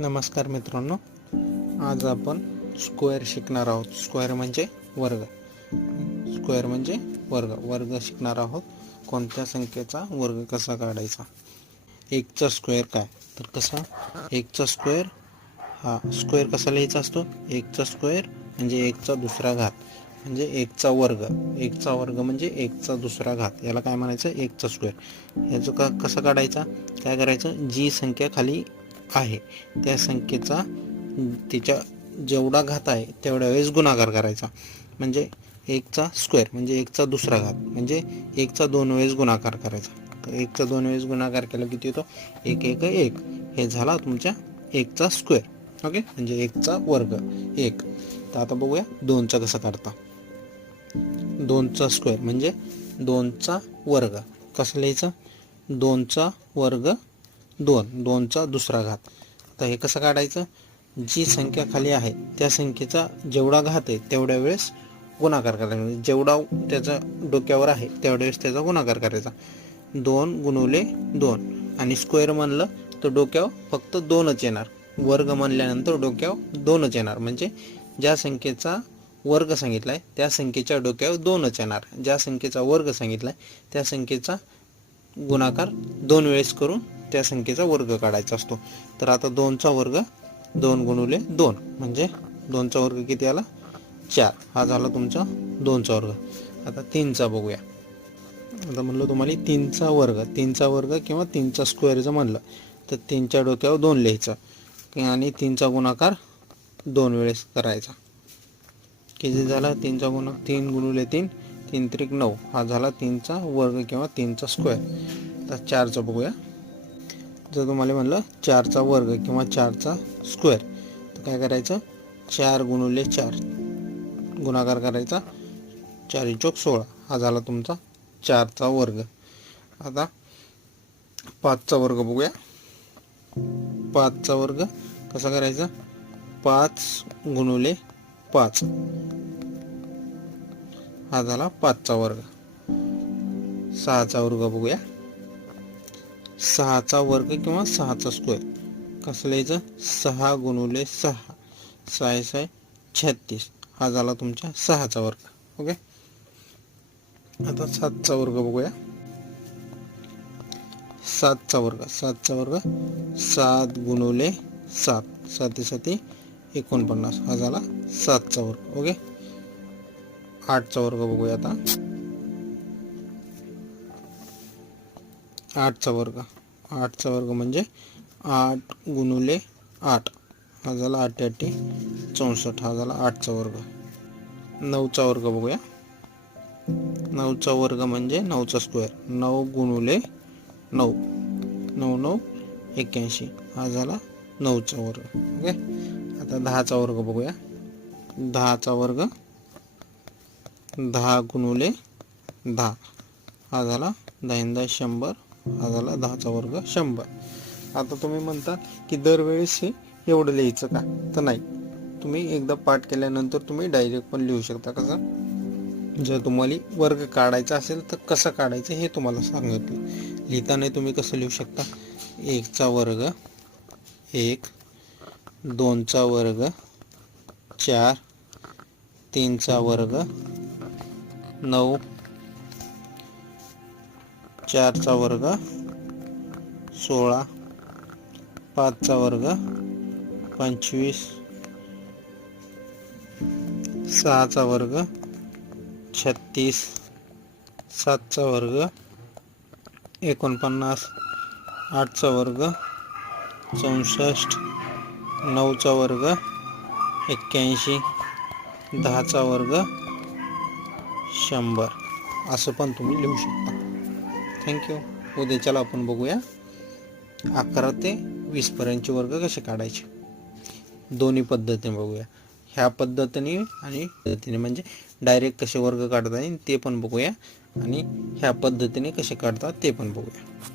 नमस्कार मित्रांनो, आज आपण स्क्वेअर शिकणार आहोत. स्क्वेअर म्हणजे वर्ग. स्क्वेअर म्हणजे वर्ग. वर्ग शिकणार आहोत. कोणत्या संख्येचा वर्ग कसा काढायचा. एकचा स्क्वेअर काय तर कसा, एकचा स्क्वेअर हा स्क्वेअर कसा लिहायचा असतो. एकचा स्क्वेअर म्हणजे एकचा दुसरा घात, म्हणजे एकचा वर्ग. एकचा वर्ग म्हणजे एकचा दुसरा घात, याला काय म्हणायचं, एकचा स्क्वेअर. ह्याचं कसं काढायचा, काय करायचं, जी संख्या खाली आहे त्या संख्येचा तिच्या जेवढा घात आहे तेवढ्या वेळेस गुणाकार करायचा. म्हणजे एकचा स्क्वेअर म्हणजे एकचा दुसरा घात, म्हणजे एकचा 2 वेळेस गुणाकार करायचा. तर एकचा 2 वेळेस गुणाकार केला किती होतो, 1 1 1. हे झाला तुमच्या एकचा स्क्वेअर. ओके, म्हणजे एकचा वर्ग 1. तर आता बघूया 2चा कसा काढता. 2चा स्क्वेअर म्हणजे 2चा वर्ग. कसं लिहायचं, 2चा वर्ग 2, 2चा दुसरा घात. तर हे कसं काढायचं, जी संख्या खाली आहे त्या संख्येचा जेवढा घात आहे तेवढ्या वेळेस गुणाकार करायचा. म्हणजे जेवढा त्याचा डोक्यावर आहे तेवढ्या वेळेस त्याचा गुणाकार करायचा. 2 गुणुले 2. आणि स्क्वेअर म्हणलं तर डोक्यावर फक्त 2च येणार. वर्ग म्हणल्यानंतर डोक्यावर 2च येणार. म्हणजे ज्या संख्येचा वर्ग सांगितलाय त्या संख्येच्या डोक्यावर 2च येणार. ज्या संख्येचा वर्ग सांगितलाय त्या संख्येचा गुणाकार 2 वेळेस करून त्या संख्येचा वर्ग काढायचा असतो. तर आता 2चा वर्ग 2 गुणुले 2 म्हणजे 2चा वर्ग किती आला, 4. हा झाला तुमचा 2चा वर्ग. आता 3चा बघूया. आता म्हणलं तुम्हाला 3चा वर्ग, 3चा वर्ग किंवा 3चा स्क्वेअर जर म्हणलं तर 3च्या डोक्यावर 2 लिहायचं आणि 3चा गुणाकार 2 वेळेस करायचा. किती झाला 3चा गुणाकार, 3 गुणुले 3, 3 त्रिक 9. हा झाला 3चा वर्ग किंवा 3चा स्क्वेअर. तर 4चा बघूया. जर तुम्हाला म्हणलं 4चा वर्ग किंवा 4चा स्क्वेअर तर काय करायचं, 4 गुणुले 4 गुणाकार करायचा, 4 चौक 16. हा झाला तुमचा 4चा वर्ग. आता 5चा वर्ग बघूया. 5चा वर्ग कसा करायचा, 5 गुणुले 5. हा झाला 5चा वर्ग. 6चा वर्ग बघूया. 6चा वर्ग किंवा 6चा स्क्वेअर कसं लिहायचं, 6 गुणुले 6. 6 6 36. हा झाला तुमच्या 6चा वर्ग. ओके. आता 7चा वर्ग बघूया. 7चा वर्ग, 7चा वर्ग 7 गुणुले 7. 7 7 49. हा झाला 7चा वर्ग. ओके. 8चा वर्ग बघूया. आता 8चा वर्ग, 8चा वर्ग म्हणजे 8 गुणुले 8. हा झाला 8 8 64. हा झाला 8चा वर्ग. 9चा वर्ग बघूया. 9चा वर्ग म्हणजे 9चा स्क्वेअर, 9 गुणुले 9. 9 9 81. हा झाला 9चा वर्ग. ओके. आता 10चा वर्ग बघूया. 10चा वर्ग 10 गुणुले 10. हा झाला 10 10 100. हा झाला 10चा वर्ग 100. आता तुम्ही म्हणता की दरवेळेस हे एवढं लिहायचं का, तर नाही. तुम्ही एकदा पाठ केल्यानंतर तुम्ही डायरेक्ट पण लिहू शकता. कसं, जर तुम्हाला वर्ग काढायचा असेल तर कसं काढायचं हे तुम्हाला सांगितलं. लिहिताना तुम्ही कसं लिहू शकता, 1चा वर्ग 1, 2चा वर्ग 4, 3चा वर्ग 9, 4चा वर्ग 16, 5चा वर्ग 25, 6चा वर्ग 36, 7चा वर्ग 49, 8चा वर्ग 64, 9चा वर्ग 81, 10चा वर्ग 100. असं पण तुम्ही लिहू शकता. थँक्यू. उद्याच्याला आपण बघूया 11 ते 20 पर्यंतचे वर्ग कसे काढायचे. दोन्ही पद्धतीने बघूया, ह्या पद्धतीने आणि पद्धतीने, म्हणजे डायरेक्ट कसे वर्ग काढता येईल ते पण बघूया आणि ह्या पद्धतीने कसे काढतात ते पण बघूया.